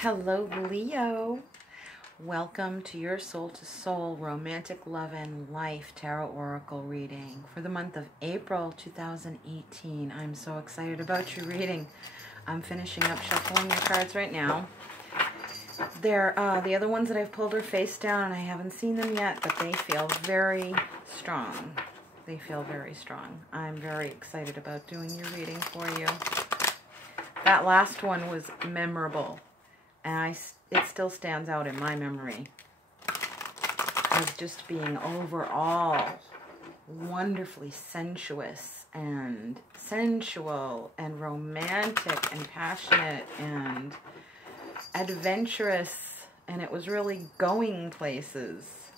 Hello, Leo. Welcome to your Soul to Soul Romantic Love and Life Tarot Oracle reading for the month of April 2018. I'm so excited about your reading. I'm finishing up shuffling your cards right now. They're the other ones that I've pulled are face down, and I haven't seen them yet, but they feel very strong. They feel very strong. I'm very excited about doing your reading for you. That last one was memorable. And it still stands out in my memory as just being overall wonderfully sensuous and sensual and romantic and passionate and adventurous, and it was really going places.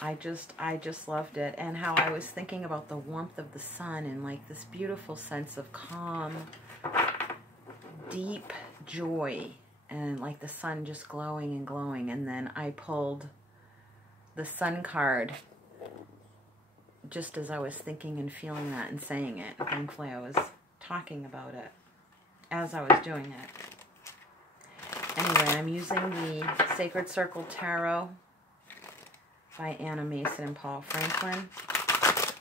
I just loved it, and how I was thinking about the warmth of the sun and like this beautiful sense of calm, deep joy, and like the sun just glowing and glowing. And then I pulled the sun card just as I was thinking and feeling that and saying it. Thankfully I was talking about it as I was doing it. Anyway, I'm using the Sacred Circle Tarot by Anna Mason and Paul Franklin.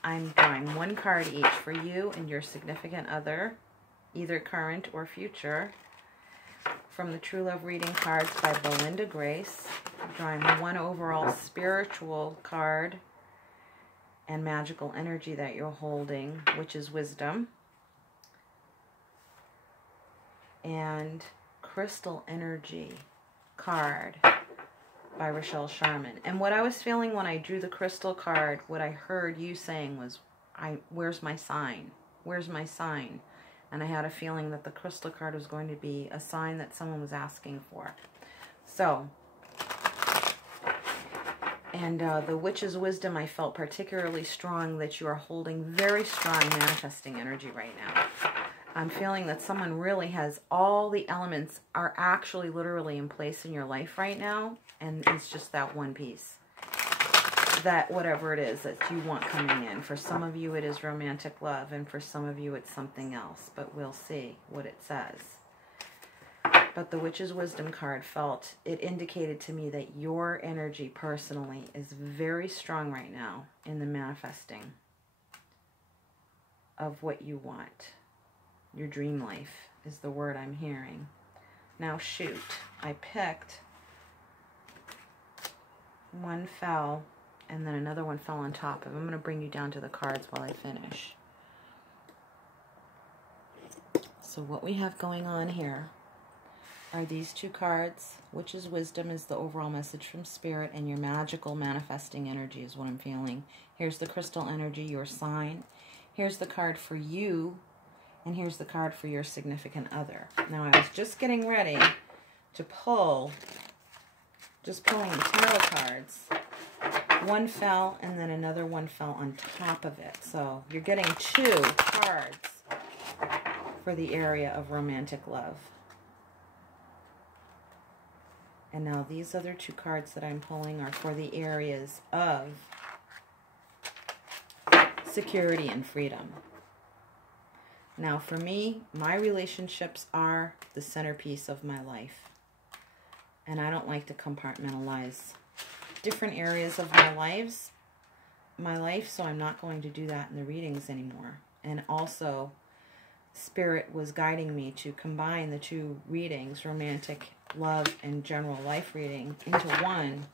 I'm drawing one card each for you and your significant other, either current or future, from the True Love Reading cards by Belinda Grace. I'm drawing one overall spiritual card and magical energy that you're holding, which is wisdom, and crystal energy card by Rochelle Sharman. And what I was feeling when I drew the crystal card, what I heard you saying was, where's my sign? Where's my sign? And I had a feeling that the crystal card was going to be a sign that someone was asking for. So, and the Witch's Wisdom, I felt particularly strong that you are holding very strong manifesting energy right now. I'm feeling that someone really has all the elements are actually literally in place in your life right now, and it's just that one piece. That whatever it is that you want coming in. For some of you it is romantic love, and for some of you it's something else, but we'll see what it says. But the Witch's Wisdom card it indicated to me that your energy personally is very strong right now in the manifesting of what you want. Your dream life is the word I'm hearing. Now shoot, I picked, one fell, and then another one fell on top of it. I'm going to bring you down to the cards while I finish. So what we have going on here are these two cards. Witch's Wisdom is the overall message from Spirit, and your magical manifesting energy is what I'm feeling. Here's the crystal energy, your sign. Here's the card for you, and here's the card for your significant other. Now I was just getting ready to pull, just pulling the tarot cards. One fell, and then another one fell on top of it. So you're getting two cards for the area of romantic love. And now these other two cards that I'm pulling are for the areas of security and freedom. Now for me, my relationships are the centerpiece of my life. And I don't like to compartmentalize different areas of my life, so I'm not going to do that in the readings anymore. And also, Spirit was guiding me to combine the two readings, romantic love and general life reading, into one,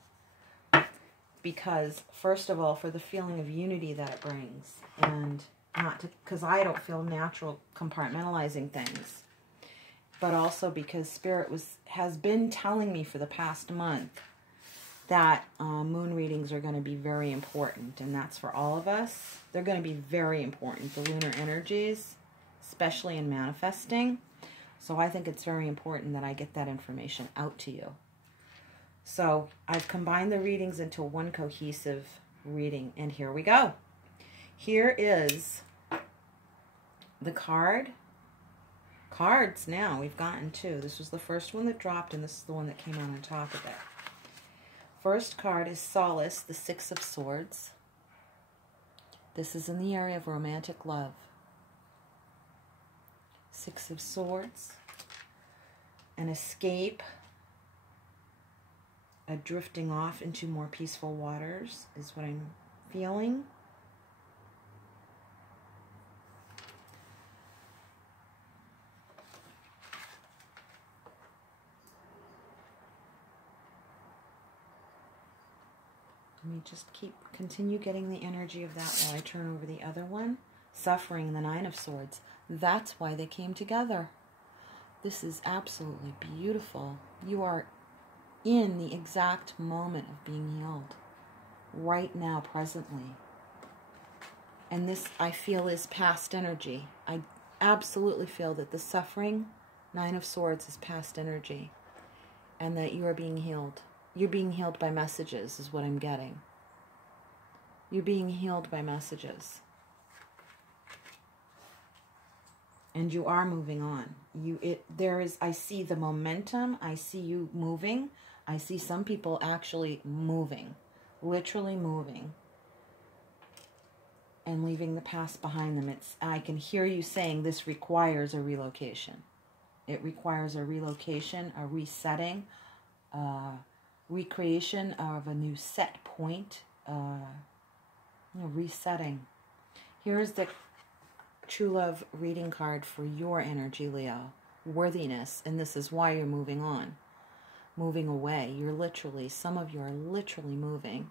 because first of all, for the feeling of unity that it brings, and not to, because I don't feel natural compartmentalizing things, but also because Spirit has been telling me for the past month that moon readings are going to be very important, and that's for all of us. They're going to be very important, the lunar energies, especially in manifesting. So I think it's very important that I get that information out to you. So I've combined the readings into one cohesive reading, and here we go. Here is the cards now. We've gotten two. This was the first one that dropped, and this is the one that came out on top of it. First card is Solace, the Six of Swords. This is in the area of romantic love. Six of Swords. an escape, a drifting off into more peaceful waters is what I'm feeling. Let me just continue getting the energy of that while I turn over the other one. Suffering, the Nine of Swords. That's why they came together. This is absolutely beautiful. You are in the exact moment of being healed. Right now, presently. And this, I feel, is past energy. I absolutely feel that the suffering, Nine of Swords, is past energy. And that you are being healed. You're being healed by messages, is what I'm getting. You're being healed by messages. And you are moving on. I see the momentum. I see you moving. I see some people actually moving. Literally moving. And leaving the past behind them. I can hear you saying this requires a relocation. It requires a relocation, a resetting, recreation of a new set point, resetting. Here's the True Love reading card for your energy, Leo. Worthiness, and this is why you're moving on, moving away. Some of you are literally moving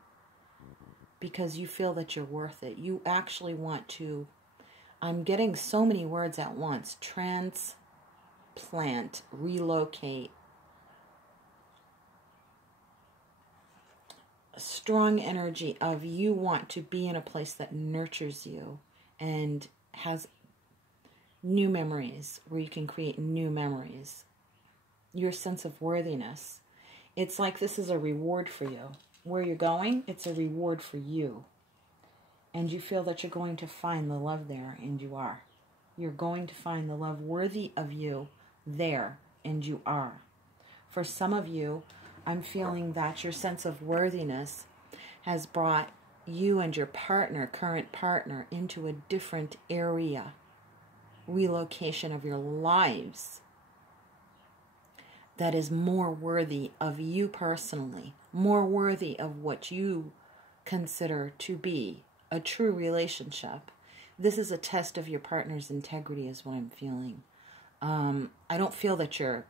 because you feel that you're worth it. You actually want to, I'm getting so many words at once, transplant, relocate, strong energy of you want to be in a place that nurtures you and has new memories, where you can create new memories. Your sense of worthiness. It's like this is a reward for you. Where you're going, it's a reward for you. And you feel that you're going to find the love there, and you are. You're going to find the love worthy of you there, and you are. For some of you, I'm feeling that your sense of worthiness has brought you and your partner, current partner, into a different area. Relocation of your lives that is more worthy of you personally, more worthy of what you consider to be a true relationship. This is a test of your partner's integrity is what I'm feeling. I don't feel that you're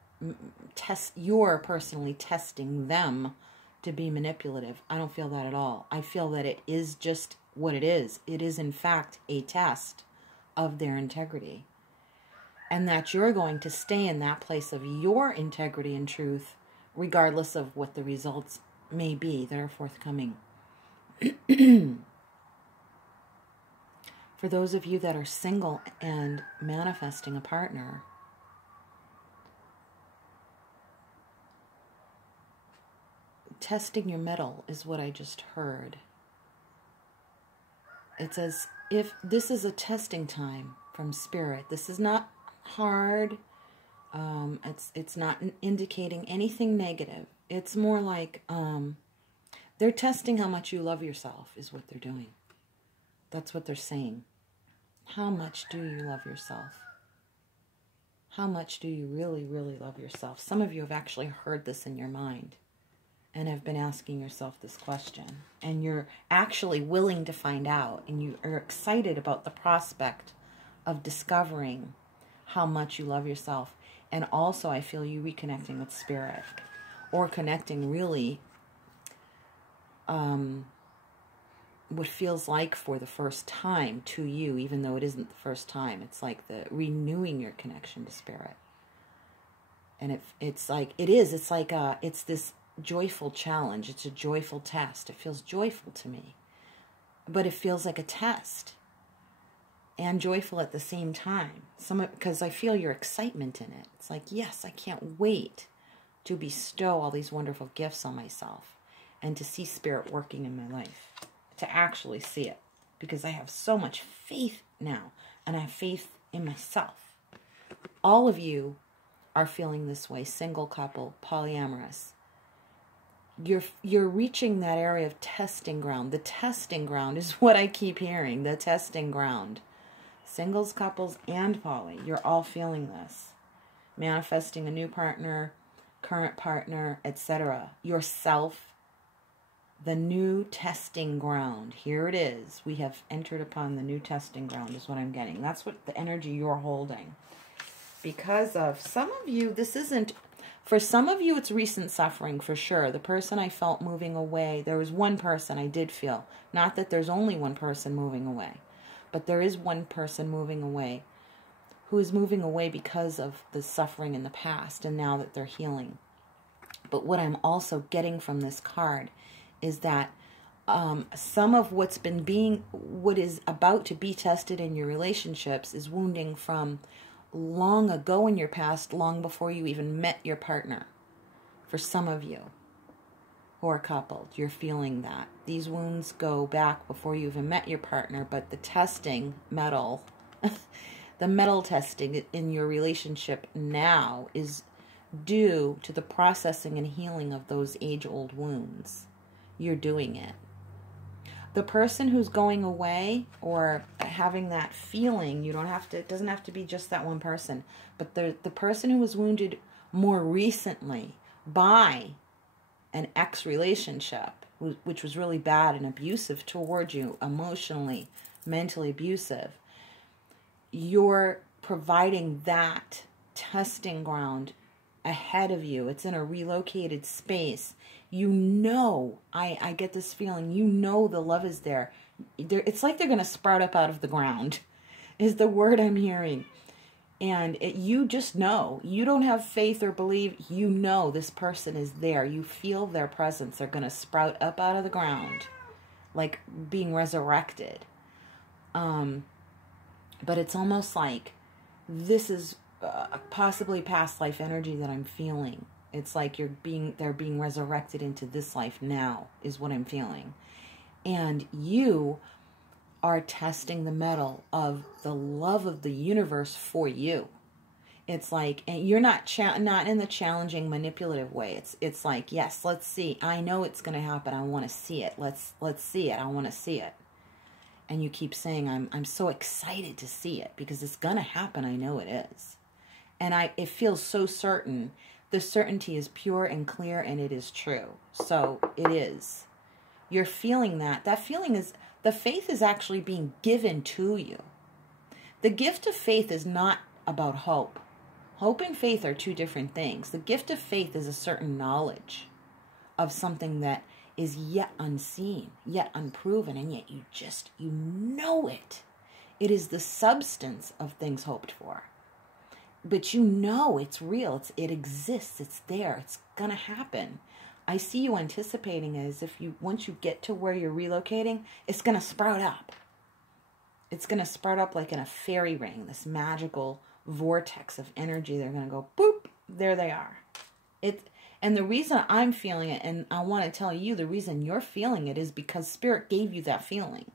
personally testing them to be manipulative. I don't feel that at all. I feel that it is just what it is. It is, in fact, a test of their integrity. And that you're going to stay in that place of your integrity and truth, regardless of what the results may be that are forthcoming. For those of you that are single and manifesting a partner, testing your mettle is what I just heard. It's as if this is a testing time from Spirit. This is not hard. It's not indicating anything negative. It's more like they're testing how much you love yourself is what they're doing. That's what they're saying. How much do you love yourself? How much do you really, really love yourself? Some of you have actually heard this in your mind and have been asking yourself this question. And you're actually willing to find out. And you are excited about the prospect of discovering how much you love yourself. And also, I feel you reconnecting with Spirit. Or connecting really what feels like for the first time to you, even though it isn't the first time. It's like the renewing your connection to Spirit. And it's like, it's this joyful challenge. It's a joyful test. It feels joyful to me. But it feels like a test. And joyful at the same time. Because I feel your excitement in it. It's like, yes, I can't wait to bestow all these wonderful gifts on myself. And to see Spirit working in my life. To actually see it. Because I have so much faith now. And I have faith in myself. All of you are feeling this way. Single couple, polyamorous. You're reaching that area of testing ground. The testing ground is what I keep hearing. The testing ground. Singles, couples, and poly. You're all feeling this. manifesting a new partner, current partner, etc. Yourself, the new testing ground. Here it is. We have entered upon the new testing ground is what I'm getting. That's what the energy you're holding. Because of some of you, this isn't, for some of you, it's recent suffering for sure. The person I felt moving away, there was one person I did feel. Not that there's only one person moving away, but there is one person moving away who is moving away because of the suffering in the past and now that they're healing. But what I'm also getting from this card is that some of what is about to be tested in your relationships is wounding from long ago in your past, long before you even met your partner. For some of you who are coupled, you're feeling that. These wounds go back before you even met your partner, but the testing, metal, the metal testing in your relationship now is due to the processing and healing of those age-old wounds. You're doing it. The person who's going away or having that feeling, it doesn't have to be just that one person, but the person who was wounded more recently by an ex-relationship, which was really bad and abusive toward you, emotionally, mentally abusive, you're providing that testing ground ahead of you. It's in a relocated space. You know, I get this feeling, you know the love is there. It's like they're going to sprout up out of the ground, is the word I'm hearing. And you just know. You don't have faith or believe. You know this person is there. You feel their presence. They're going to sprout up out of the ground, like being resurrected. But it's almost like this is possibly past life energy that I'm feeling. It's like they're being resurrected into this life now is what I'm feeling. And you are testing the metal of the love of the universe for you. It's like, and you're not in the challenging, manipulative way. It's like, yes, let's see. I know it's going to happen. I want to see it. Let's see it. I want to see it. And you keep saying, I'm so excited to see it because it's going to happen. I know it is. And it feels so certain. The certainty is pure and clear, and it is true. So it is. You're feeling that. That feeling is, the faith is actually being given to you. The gift of faith is not about hope. Hope and faith are two different things. The gift of faith is a certain knowledge of something that is yet unseen, yet unproven, and yet you know it. It is the substance of things hoped for. But you know it's real. It exists. It's there. It's going to happen. I see you anticipating it as if once you get to where you're relocating, it's going to sprout up. It's going to sprout up like in a fairy ring, this magical vortex of energy. They're going to go, boop, there they are. And the reason I'm feeling it, and I want to tell you the reason you're feeling it is because Spirit gave you that feeling.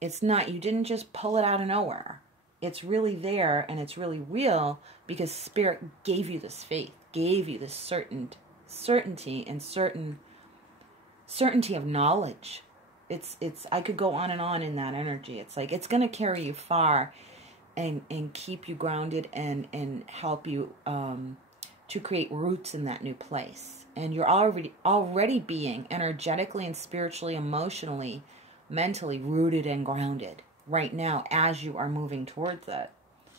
It's not, you didn't just pull it out of nowhere. It's really there and it's really real because Spirit gave you this faith, gave you this certainty and certainty of knowledge. I could go on in that energy. It's like it's going to carry you far and keep you grounded and help you to create roots in that new place. And you're already being energetically and spiritually, emotionally, mentally rooted and grounded right now as you are moving towards it.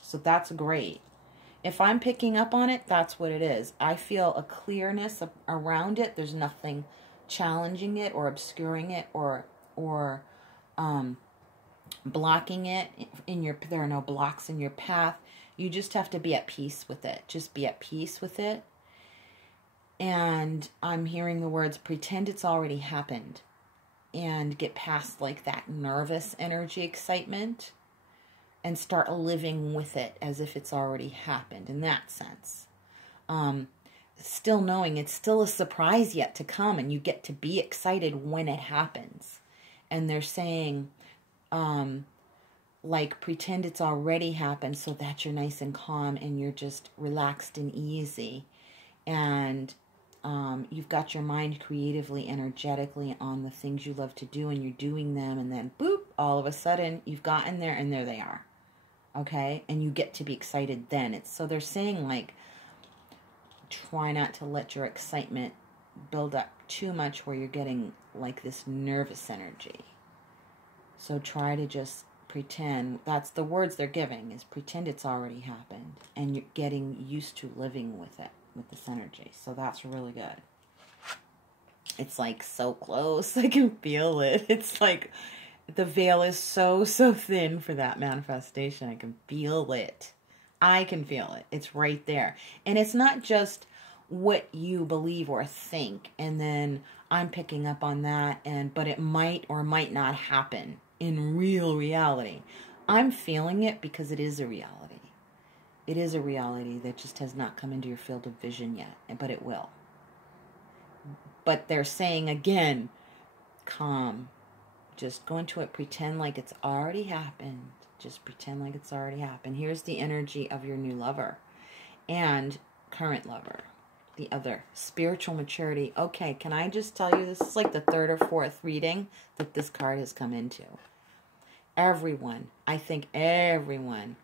So that's great. If I'm picking up on it, that's what it is. I feel a clearness around it. There's nothing challenging it or obscuring it or blocking it. There are no blocks in your path. You just have to be at peace with it. Just be at peace with it. And I'm hearing the words, pretend it's already happened. And get past like that nervous energy excitement and start living with it as if it's already happened in that sense. Still knowing it's still a surprise yet to come and you get to be excited when it happens. And they're saying, like, pretend it's already happened so that you're nice and calm and you're just relaxed and easy. And you've got your mind creatively, energetically on the things you love to do and you're doing them. And then, boop, all of a sudden you've gotten there and there they are. Okay? And you get to be excited then. So they're saying, like, try not to let your excitement build up too much where you're getting like this nervous energy. So try to just pretend, that's the words they're giving, is pretend it's already happened and you're getting used to living with it, with this energy. So that's really good. It's like so close. I can feel it. It's like the veil is so thin for that manifestation. I can feel it. I can feel it. It's right there. And it's not just what you believe or think, and then I'm picking up on that, but it might or might not happen in real reality. I'm feeling it because it is a reality. It is a reality that just has not come into your field of vision yet, but it will. But they're saying again, calm. Just go into it, pretend like it's already happened. Just pretend like it's already happened. Here's the energy of your new lover and current lover. The other, spiritual maturity. Okay, can I just tell you, this is like the third or fourth reading that this card has come into. Everyone, I think everyone,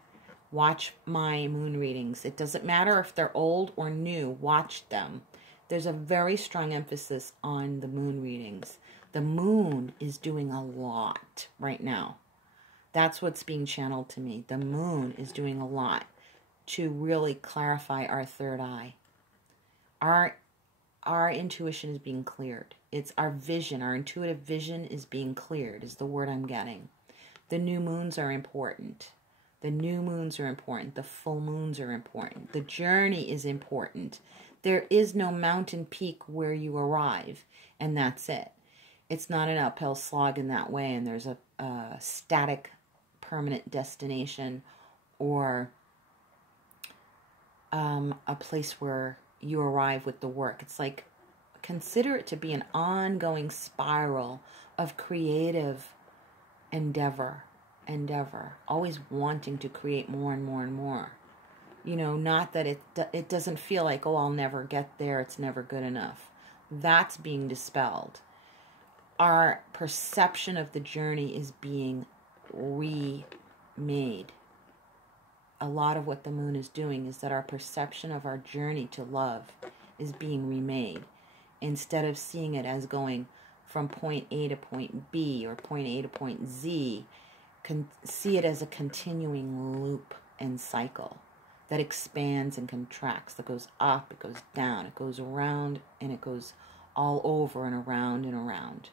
watch my moon readings. It doesn't matter if they're old or new, watch them. There's a very strong emphasis on the moon readings. The moon is doing a lot right now. That's what's being channeled to me. The moon is doing a lot to really clarify our third eye. Our intuition is being cleared. It's our vision, our intuitive vision is being cleared, is the word I'm getting. The new moons are important. The new moons are important. The full moons are important. The journey is important. There is no mountain peak where you arrive, and that's it. It's not an uphill slog in that way, and there's a static, permanent destination or a place where you arrive with the work. It's like, consider it to be an ongoing spiral of creative endeavor, always wanting to create more and more and more. You know, not that it doesn't feel like, oh, I'll never get there, it's never good enough. That's being dispelled. Our perception of the journey is being remade. A lot of what the moon is doing is that our perception of our journey to love is being remade. Instead of seeing it as going from point A to point B or point A to point Z, see it as a continuing loop and cycle that expands and contracts, that goes up, it goes down, it goes around, and it goes all over and around and around.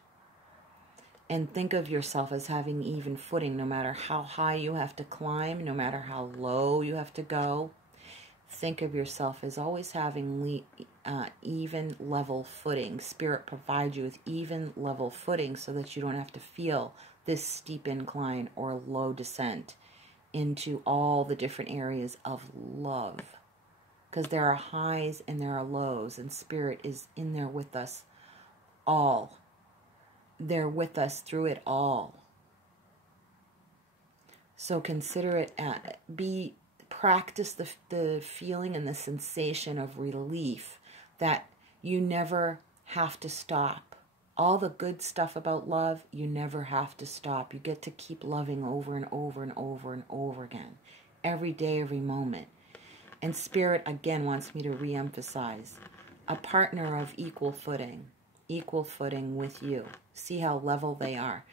And think of yourself as having even footing, no matter how high you have to climb, no matter how low you have to go. Think of yourself as always having even level footing. Spirit provides you with even level footing so that you don't have to feel this steep incline or low descent into all the different areas of love. Because there are highs and there are lows, and Spirit is in there with us all. They're with us through it all. So consider it, practice the feeling and the sensation of relief that you never have to stop. All the good stuff about love, you never have to stop. You get to keep loving over and over and over and over again. Every day, every moment. And Spirit, again, wants me to reemphasize a partner of equal footing with you. See how level they are.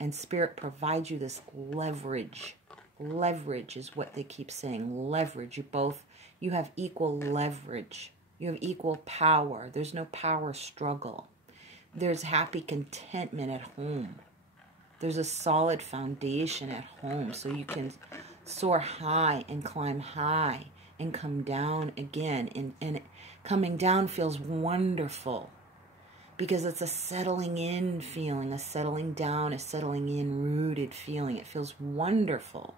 And Spirit provides you this leverage. Leverage is what they keep saying. Leverage. You have equal leverage. You have equal power. There's no power struggle. There's happy contentment at home. There's a solid foundation at home, so you can soar high and climb high and come down again. And coming down feels wonderful because it's a settling in feeling, a settling down, a settling in rooted feeling. It feels wonderful.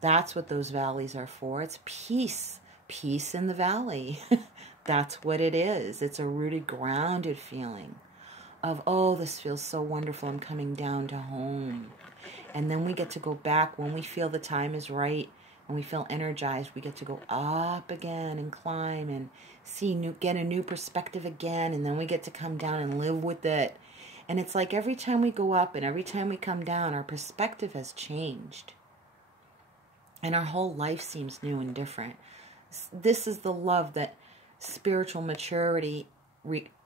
That's what those valleys are for. It's peace. Peace in the valley. That's what it is. It's a rooted, grounded feeling of, oh, this feels so wonderful. I'm coming down to home. And then we get to go back when we feel the time is right, when we feel energized. We get to go up again and climb and get a new perspective again. And then we get to come down and live with it. And it's like every time we go up and every time we come down, our perspective has changed. And our whole life seems new and different. This is the love that spiritual maturity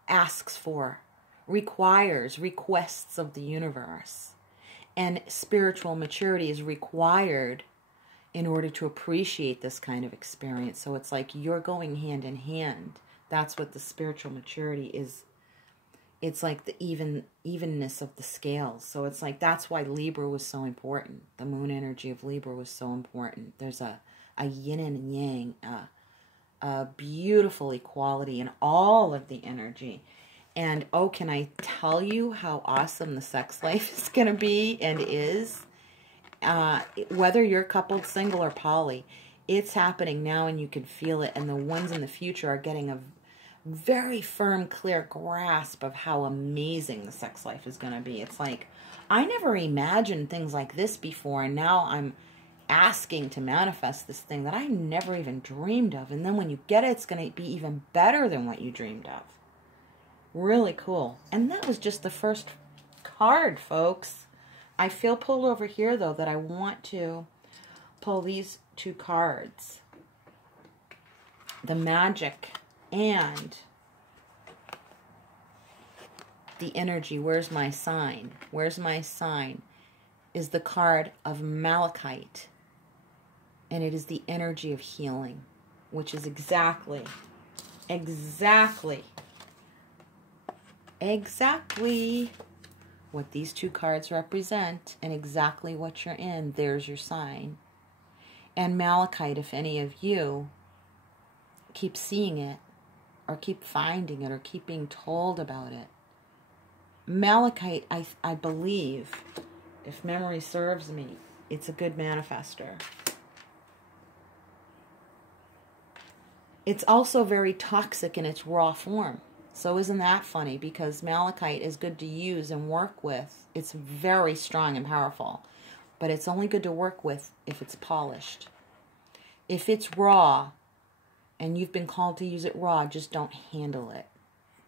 asks for, requires, requests of the universe. And spiritual maturity is required in order to appreciate this kind of experience. So it's like you're going hand in hand. That's what the spiritual maturity is. It's like the evenness of the scales. So it's like that's why Libra was so important. The moon energy of Libra was so important. There's a yin and yang, a beautiful equality in all of the energy. And oh, can I tell you how awesome the sex life is going to be and is? Whether you're coupled, single, or poly, it's happening now and you can feel it. And the ones in the future are getting a very firm, clear grasp of how amazing the sex life is going to be. It's like, I never imagined things like this before, and now I'm asking to manifest this thing that I never even dreamed of. And then when you get it, it's going to be even better than what you dreamed of. Really cool. And that was just the first card, folks. I feel pulled over here, though, that I want to pull these two cards. The magic and the energy. Where's my sign? Where's my sign? Is the card of Malachite. And it is the energy of healing, which is exactly what these two cards represent, and exactly what you're in. There's your sign. And Malachite, if any of you keep seeing it, or keep finding it, or keep being told about it, Malachite, I believe, if memory serves me, it's a good manifester. It's also very toxic in its raw form. So isn't that funny? Because Malachite is good to use and work with. It's very strong and powerful. But it's only good to work with if it's polished. If it's raw, and you've been called to use it raw, just don't handle it.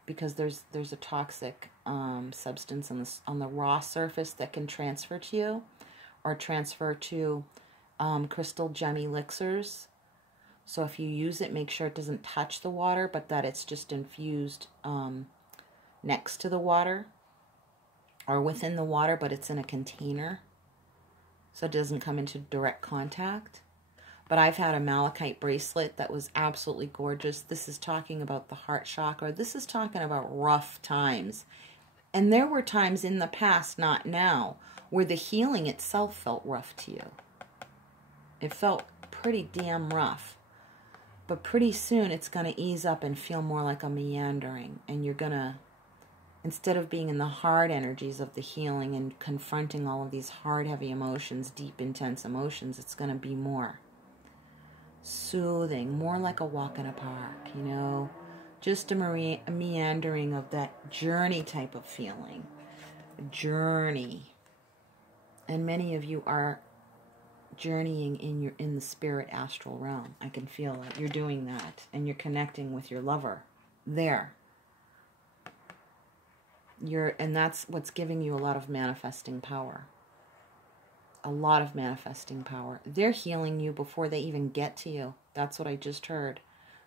Because there's a toxic substance on the raw surface that can transfer to you. Or transfer to crystal gem elixirs. So if you use it, make sure it doesn't touch the water, but that it's just infused next to the water or within the water, but it's in a container so it doesn't come into direct contact. But I've had a Malachite bracelet that was absolutely gorgeous. This is talking about the heart chakra. This is talking about rough times. And there were times in the past, not now, where the healing itself felt rough to you. It felt pretty damn rough. But pretty soon it's going to ease up and feel more like a meandering. And you're going to, instead of being in the hard energies of the healing and confronting all of these hard, heavy emotions, deep, intense emotions, it's going to be more soothing, more like a walk in a park, you know, just a meandering of that journey type of feeling. Journey. And many of you are journeying in the spirit astral realm. I can feel it. You're doing that, and you're connecting with your lover there. And that's what's giving you a lot of manifesting power. A lot of manifesting power. They're healing you before they even get to you. That's what I just heard.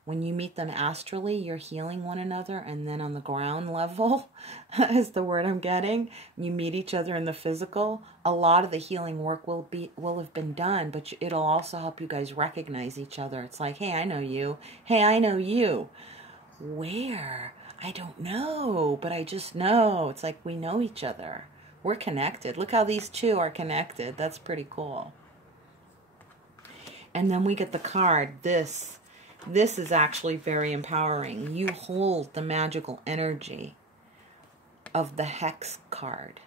When you meet them astrally, you're healing one another, and then on the ground level, is the word I'm getting, you meet each other in the physical, a lot of the healing work will have been done, but it'll also help you guys recognize each other. It's like, hey, I know you. Hey, I know you. Where? I don't know, but I just know. It's like we know each other. We're connected. Look how these two are connected. That's pretty cool. And then we get the card. This is actually very empowering. You hold the magical energy of the Hex card.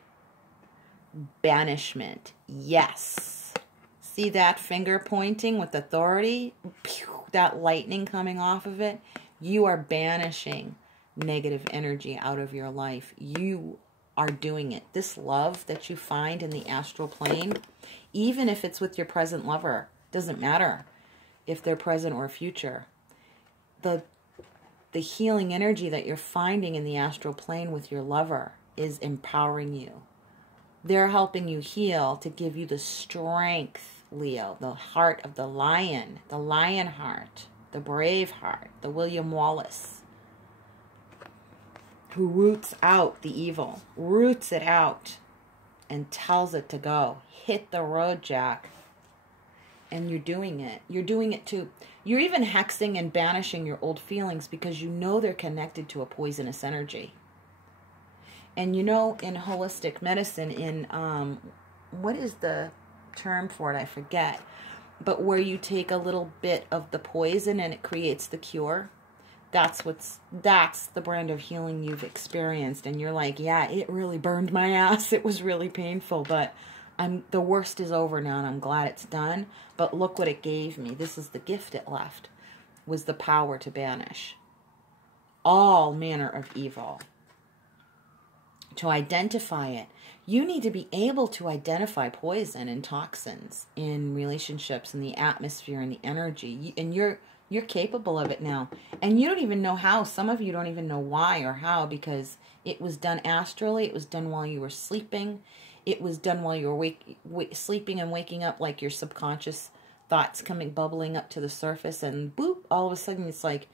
Banishment. Yes. See that finger pointing with authority? Pew, that lightning coming off of it? You are banishing negative energy out of your life. You are doing it. This love that you find in the astral plane, even if it's with your present lover, doesn't matter if they're present or future. The healing energy that you're finding in the astral plane with your lover is empowering you. They're helping you heal to give you the strength, Leo, the heart of the lion heart. the Braveheart, the William Wallace, who roots out the evil, roots it out, and tells it to go. Hit the road, Jack. And you're doing it. You're doing it too. You're even hexing and banishing your old feelings because you know they're connected to a poisonous energy. And you know, in holistic medicine, in, what is the term for it? I forget. But where you take a little bit of the poison and it creates the cure. That's the brand of healing you've experienced. And you're like, yeah, it really burned my ass. It was really painful, but the worst is over now and I'm glad it's done. But look what it gave me. This is the gift it left, was the power to banish all manner of evil. To identify it. You need to be able to identify poison and toxins in relationships, in the atmosphere, and the energy. And you're capable of it now. And you don't even know how. Some of you don't even know why or how, because it was done astrally. It was done while you were sleeping. It was done while you were sleeping and waking up, like your subconscious thoughts bubbling up to the surface. And boop, all of a sudden it's like,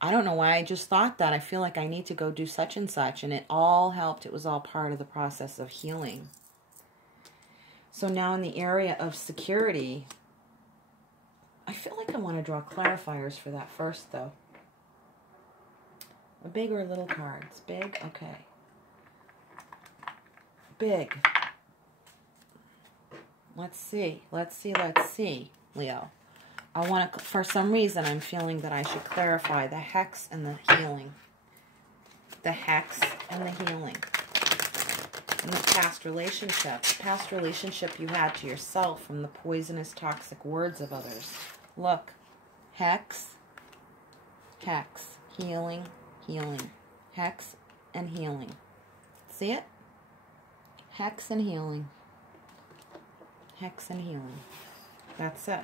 I don't know why I just thought that. I feel like I need to go do such and such. And it all helped. It was all part of the process of healing. So now in the area of security, I feel like I want to draw clarifiers for that first, though. Big or little cards? Big? Okay. Big. Let's see. Let's see, Leo. I want to, for some reason, I'm feeling that I should clarify the hex and the healing. The hex and the healing. In the past relationship you had to yourself from the poisonous, toxic words of others. Look. Hex. Hex. Healing. Healing. Hex and healing. See it? Hex and healing. Hex and healing. That's it.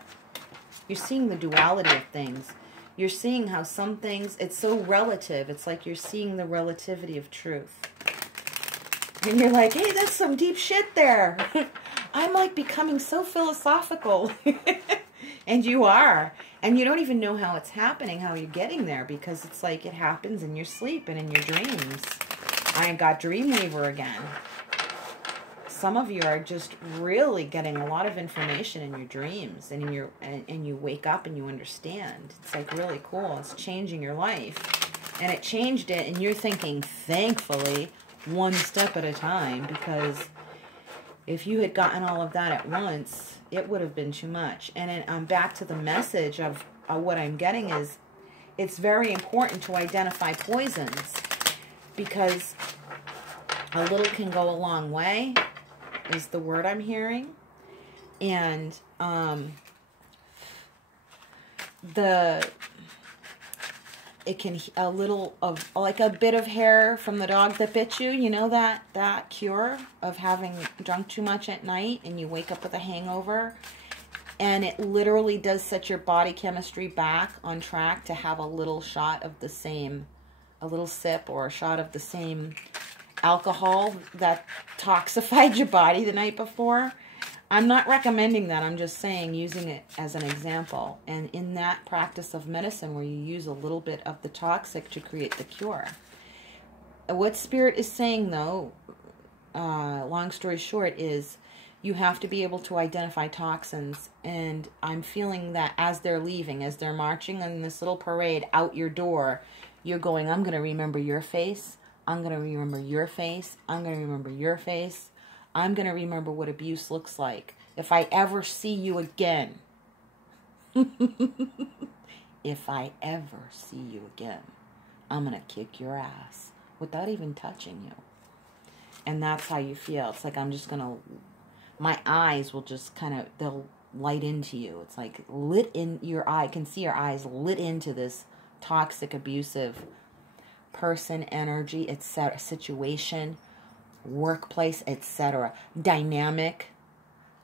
You're seeing the duality of things. You're seeing how some things, it's so relative. It's like you're seeing the relativity of truth. And you're like, hey, that's some deep shit there. I'm like becoming so philosophical. And you are. And you don't even know how it's happening, how you're getting there, because it's like it happens in your sleep and in your dreams. I got Dreamweaver again. Some of you are just really getting a lot of information in your dreams, and you wake up and you understand. It's like really cool. It's changing your life. And it changed it, and you're thinking, thankfully, one step at a time, because if you had gotten all of that at once, it would have been too much. And then I'm back to the message of what I'm getting is it's very important to identify poisons, because a little can go a long way, is the word I'm hearing. And it can, a little of, like a bit of hair from the dog that bit you, you know, that cure of having drunk too much at night and you wake up with a hangover, and it literally does set your body chemistry back on track to have a little shot of the same, a little sip or a shot of the same alcohol that toxified your body the night before. I'm not recommending that. I'm just saying, using it as an example. And in that practice of medicine where you use a little bit of the toxic to create the cure. What Spirit is saying, though, long story short, is you have to be able to identify toxins. And I'm feeling that as they're leaving, as they're marching in this little parade out your door, you're going, I'm going to remember your face. I'm going to remember your face. I'm going to remember your face. I'm going to remember what abuse looks like. If I ever see you again, if I ever see you again, I'm going to kick your ass without even touching you. And that's how you feel. It's like I'm just going to, my eyes will just kind of, they'll light into you. It's like lit in your eye. I can see your eyes lit into this toxic, abusive person, energy, etc., situation, workplace, etc. Dynamic,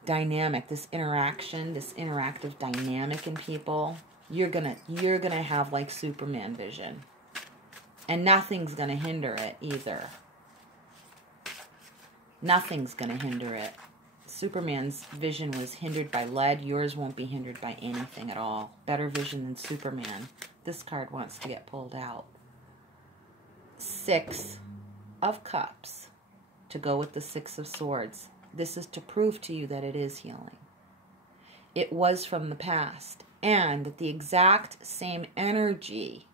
this interaction, this interactive dynamic in people. You're gonna have like Superman vision, and nothing's gonna hinder it either. Nothing's gonna hinder it. Superman's vision was hindered by lead. Yours won't be hindered by anything at all. Better vision than Superman. This card wants to get pulled out. 6 of Cups to go with the 6 of Swords. This is to prove to you that it is healing. It was from the past. And that the exact same energy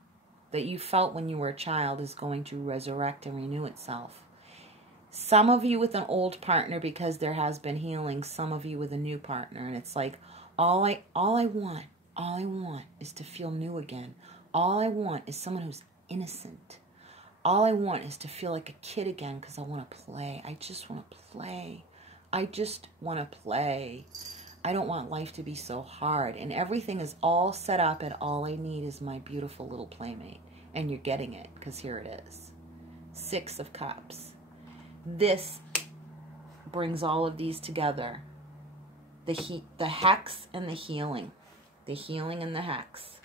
that you felt when you were a child is going to resurrect and renew itself. Some of you with an old partner because there has been healing. Some of you with a new partner. And it's like, all I want is to feel new again. All I want is someone who's innocent. All I want is to feel like a kid again because I want to play. I just want to play. I just want to play. I don't want life to be so hard. And everything is all set up and all I need is my beautiful little playmate. And you're getting it because here it is. 6 of Cups. This brings all of these together. The hex and the healing. The healing and the hex.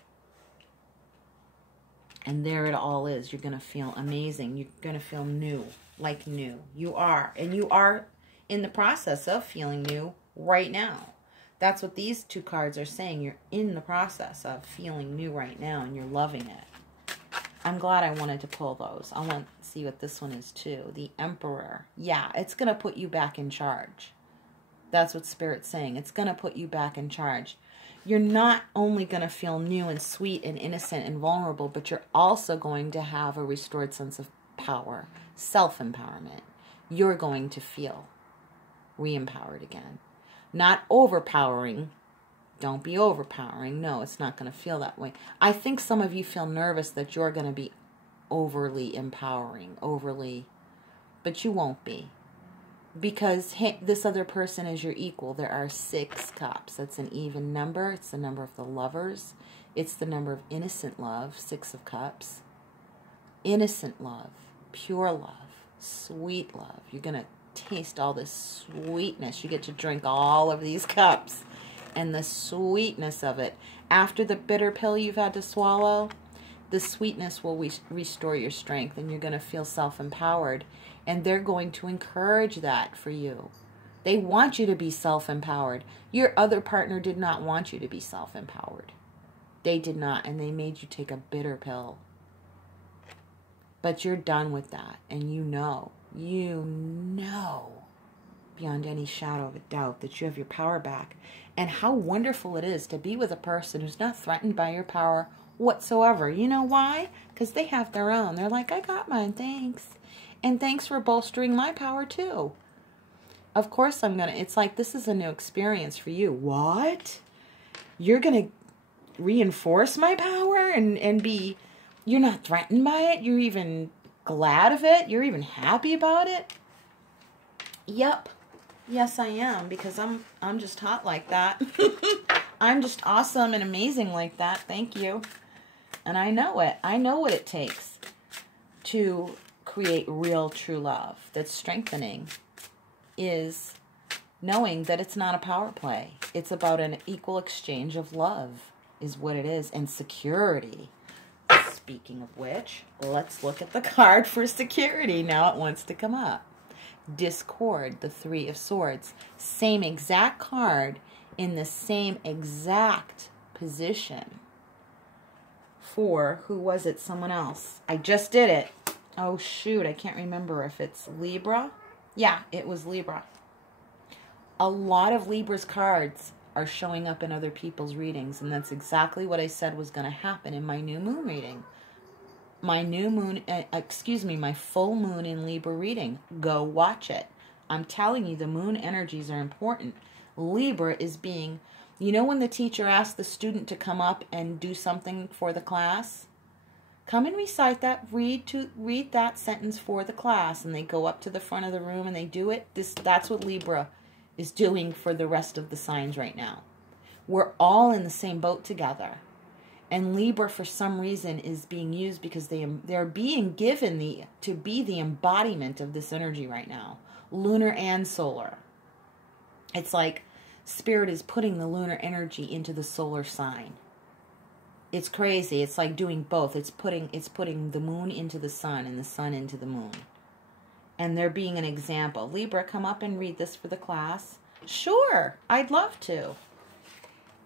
And there it all is. You're going to feel amazing. You're going to feel new. Like new. You are. And you are in the process of feeling new right now. That's what these 2 cards are saying. You're in the process of feeling new right now and you're loving it. I'm glad I wanted to pull those. I want to see what this one is too. The Emperor. Yeah, it's going to put you back in charge. That's what Spirit's saying. It's going to put you back in charge. You're not only going to feel new and sweet and innocent and vulnerable, but you're also going to have a restored sense of power, self-empowerment. You're going to feel re-empowered again. Not overpowering. Don't be overpowering. No, it's not going to feel that way. I think some of you feel nervous that you're going to be overly empowering, but you won't be. Because this other person is your equal. There are 6 cups. That's an even number. It's the number of the lovers. It's the number of innocent love, 6 of Cups. Innocent love, pure love, sweet love. You're going to taste all this sweetness. You get to drink all of these cups and the sweetness of it. After the bitter pill you've had to swallow, the sweetness will restore your strength and you're going to feel self-empowered, and they're going to encourage that for you. They want you to be self-empowered. Your other partner did not want you to be self-empowered. They did not, and they made you take a bitter pill. But you're done with that, and you know beyond any shadow of a doubt that you have your power back. And how wonderful it is to be with a person who's not threatened by your power whatsoever. You know why? Because they have their own. They're like, I got mine, thanks. And thanks for bolstering my power too. Of course it's like this is a new experience for you. What? You're going to reinforce my power and be, you're not threatened by it? You're even glad of it? You're even happy about it? Yep. Yes, I am, because I'm just hot like that. I'm just awesome and amazing like that. Thank you. And I know it. I know what it takes to create real, true love that's strengthening, is knowing that it's not a power play. It's about an equal exchange of love is what it is, and security. Speaking of which, let's look at the card for security. Now it wants to come up. Discord, the 3 of Swords. Same exact card in the same exact position for, who was it? Someone else. I just did it. Oh, shoot. I can't remember if it's Libra. Yeah, it was Libra. A lot of Libra's cards are showing up in other people's readings, and that's exactly what I said was going to happen in my new moon reading. My new moon, my full moon in Libra reading. Go watch it. I'm telling you, the moon energies are important. Libra is being, you know when the teacher asks the student to come up and do something for the class? Come and recite that, read that sentence for the class, and they go up to the front of the room and they do it. That's what Libra is doing for the rest of the signs right now. We're all in the same boat together. And Libra, for some reason, is being used because they're being given to be the embodiment of this energy right now. Lunar and solar. It's like Spirit is putting the lunar energy into the solar sign. It's crazy. It's like doing both. It's putting the moon into the sun and the sun into the moon. And they're being an example. Libra, come up and read this for the class. Sure, I'd love to.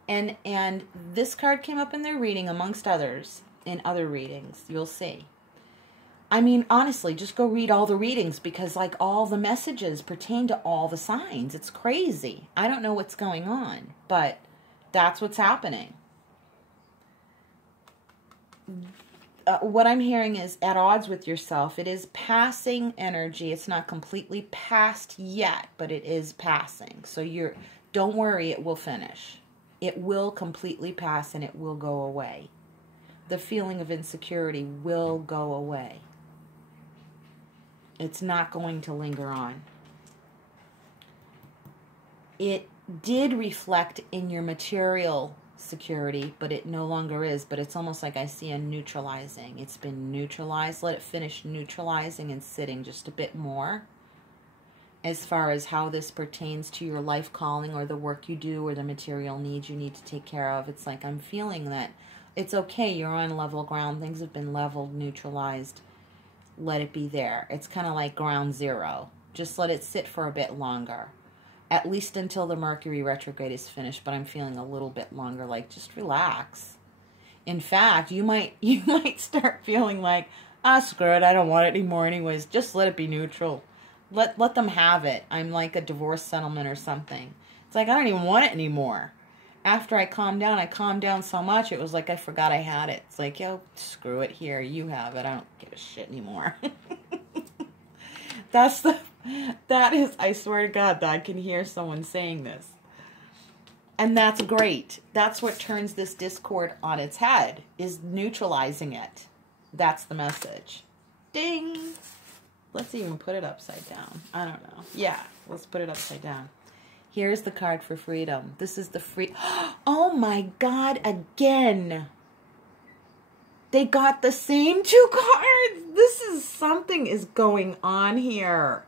And this card came up in their reading, amongst others, in other readings. You'll see. I mean, honestly, just go read all the readings because, like, all the messages pertain to all the signs. It's crazy. I don't know what's going on, but that's what's happening. What I'm hearing is at odds with yourself. It is passing energy. It's not completely past yet, but it is passing. So don't worry, it will finish. It will completely pass and it will go away. The feeling of insecurity will go away. It's not going to linger on. It did reflect in your material security, but it no longer is. But it's almost like I see a neutralizing. It's been neutralized. Let it finish neutralizing and sitting just a bit more as far as how this pertains to your life calling or the work you do or the material needs you need to take care of. It's like I'm feeling that it's okay. You're on level ground. Things have been leveled, neutralized. Let it be there. It's kind of like ground zero. Just let it sit for a bit longer. At least until the Mercury retrograde is finished, but I'm feeling a little bit longer, like just relax. In fact, you might start feeling like, screw it, I don't want it anymore anyways. Just let it be neutral. Let them have it. I'm like a divorce settlement or something. It's like I don't even want it anymore. After I calmed down so much, it was like I forgot I had it. It's like, yo, screw it, here, you have it. I don't give a shit anymore. That is, I swear to God, that I can hear someone saying this. And that's great. That's what turns this discord on its head, is neutralizing it. That's the message. Ding! Let's even put it upside down. I don't know. Yeah, let's put it upside down. Here's the card for freedom. This is the free... Oh my God, again. They got the same two cards. Something is going on here.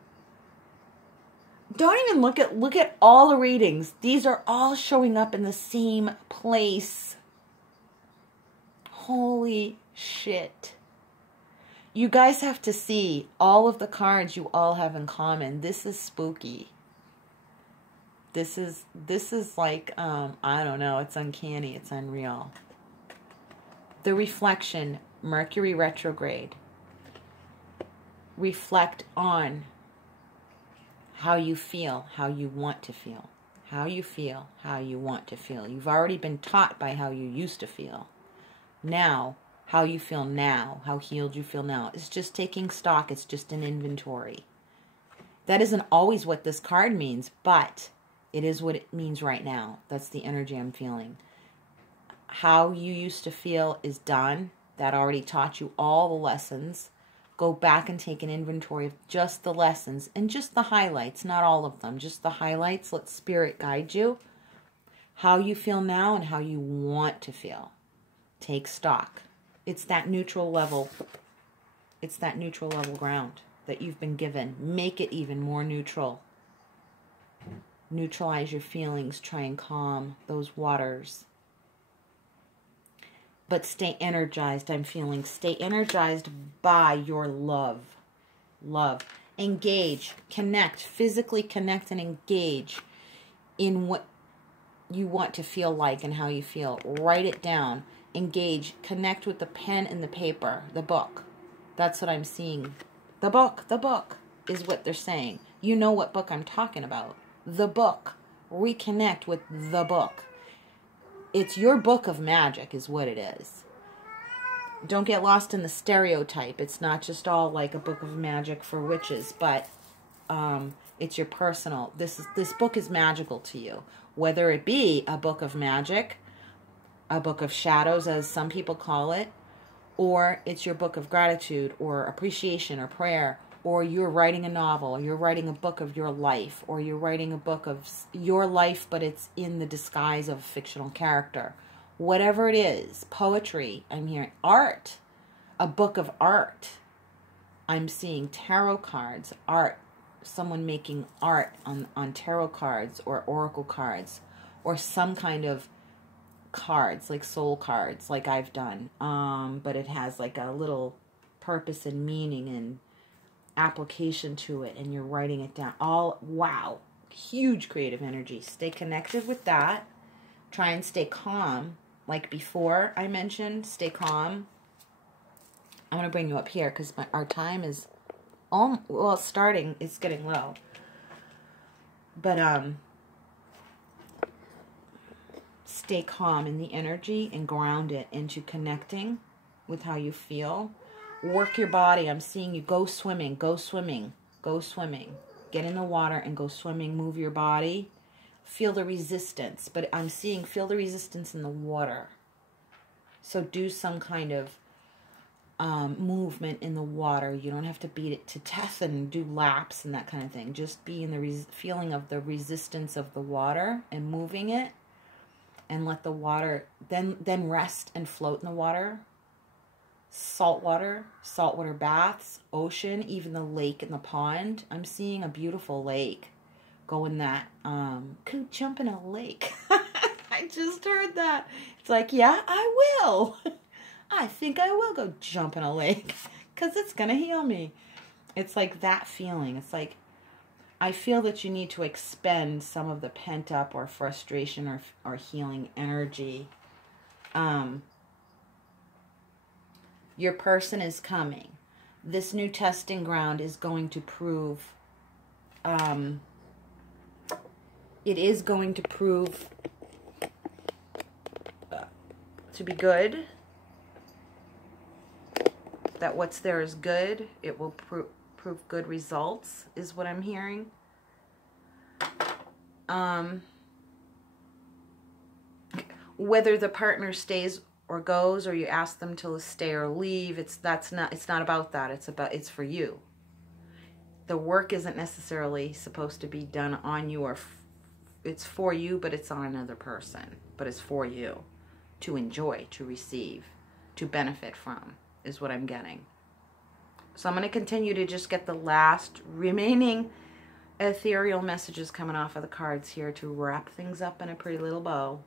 Don't even look at all the readings. These are all showing up in the same place. Holy shit. You guys have to see all of the cards you all have in common. This is spooky. This is like, I don't know, it's uncanny, it's unreal. The reflection, Mercury retrograde. Reflect on how you feel, how you want to feel. How you feel, how you want to feel. You've already been taught by how you used to feel. Now, how you feel now, how healed you feel now. It's just taking stock, it's just an inventory. That isn't always what this card means, but it is what it means right now. That's the energy I'm feeling. How you used to feel is done. That already taught you all the lessons. Go back and take an inventory of just the lessons and just the highlights, not all of them, just the highlights. Let Spirit guide you. How you feel now and how you want to feel. Take stock. It's that neutral level. It's that neutral level ground that you've been given. Make it even more neutral. Neutralize your feelings. Try and calm those waters. But stay energized, I'm feeling. Stay energized by your love. Love. Engage. Connect. Physically connect and engage in what you want to feel like and how you feel. Write it down. Engage. Connect with the pen and the paper. The book. That's what I'm seeing. The book is what they're saying. You know what book I'm talking about. The book. Reconnect with the book. It's your book of magic is what it is. Don't get lost in the stereotype. It's not just all like a book of magic for witches, but it's your personal. This book is magical to you. Whether it be a book of magic, a book of shadows, as some people call it, or it's your book of gratitude or appreciation or prayer, or you're writing a novel, you're writing a book of your life, or you're writing a book of your life, but it's in the disguise of a fictional character. Whatever it is, poetry, I'm hearing art, a book of art. I'm seeing tarot cards, art, someone making art on tarot cards or oracle cards, or some kind of cards, like soul cards, like I've done. But it has like a little purpose and meaning and application to it, and you're writing it down. All, wow, huge creative energy. Stay connected with that. Try and stay calm. Like before I mentioned, stay calm. I'm going to bring you up here because our time is, starting. It's getting low. But stay calm in the energy and ground it into connecting with how you feel. Work your body. I'm seeing you go swimming, go swimming, go swimming. Get in the water and go swimming. Move your body. Feel the resistance. But I'm seeing feel the resistance in the water. So do some kind of movement in the water. You don't have to beat it to death and do laps and that kind of thing. Just be in the feeling of the resistance of the water and moving it. And let the water, then rest and float in the water. Saltwater baths, ocean, even the lake and the pond. I'm seeing a beautiful lake. Go in that, could jump in a lake. I just heard that. It's like, yeah, I will. I think I will go jump in a lake because it's going to heal me. It's like that feeling. It's like, I feel that you need to expend some of the pent up or frustration or healing energy. Your person is coming. This new testing ground is going to prove, it is going to prove to be good. That what's there is good. It will prove good results, is what I'm hearing. Whether the partner stays or goes, or you ask them to stay or leave, it's not about that. It's for you. The work isn't necessarily supposed to be done on you, or it's for you, but it's on another person. But it's for you to enjoy, to receive, to benefit from, is what I'm getting. So I'm going to continue to just get the last remaining ethereal messages coming off of the cards here to wrap things up in a pretty little bow.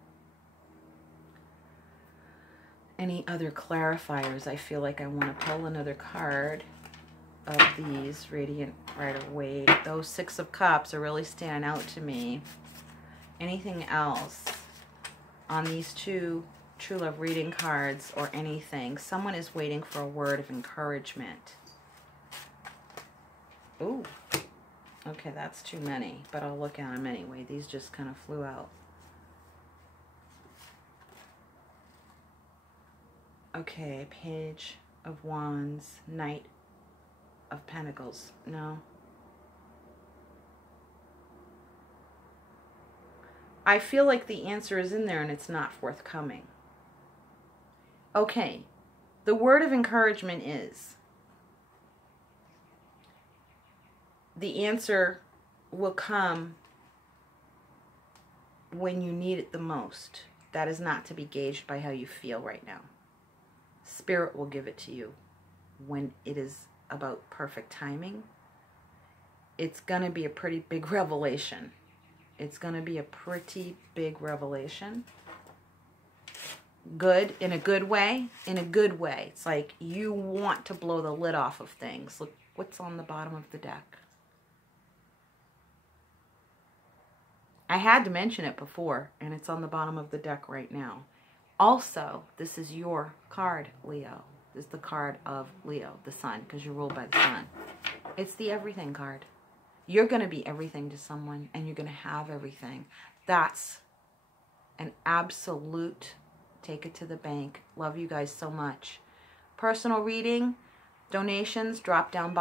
Any other clarifiers? I feel like I want to pull another card of these. Radiant Rider-Waite. Those Six of Cups are really standing out to me. Anything else on these two True Love reading cards or anything? Someone is waiting for a word of encouragement. Ooh. Okay, that's too many, but I'll look at them anyway. These just kind of flew out. Okay, Page of Wands, Knight of Pentacles. No. I feel like the answer is in there and it's not forthcoming. Okay, the word of encouragement is the answer will come when you need it the most. That is not to be gauged by how you feel right now. Spirit will give it to you when it is about perfect timing. It's going to be a pretty big revelation. It's going to be a pretty big revelation. Good, in a good way. In a good way. It's like you want to blow the lid off of things. Look what's on the bottom of the deck. I had to mention it before, and it's on the bottom of the deck right now. Also, this is your card, Leo. This is the card of Leo, the sun, because you're ruled by the sun. It's the everything card. You're going to be everything to someone, and you're going to have everything. That's an absolute take it to the bank. Love you guys so much. Personal reading, donations, drop down box.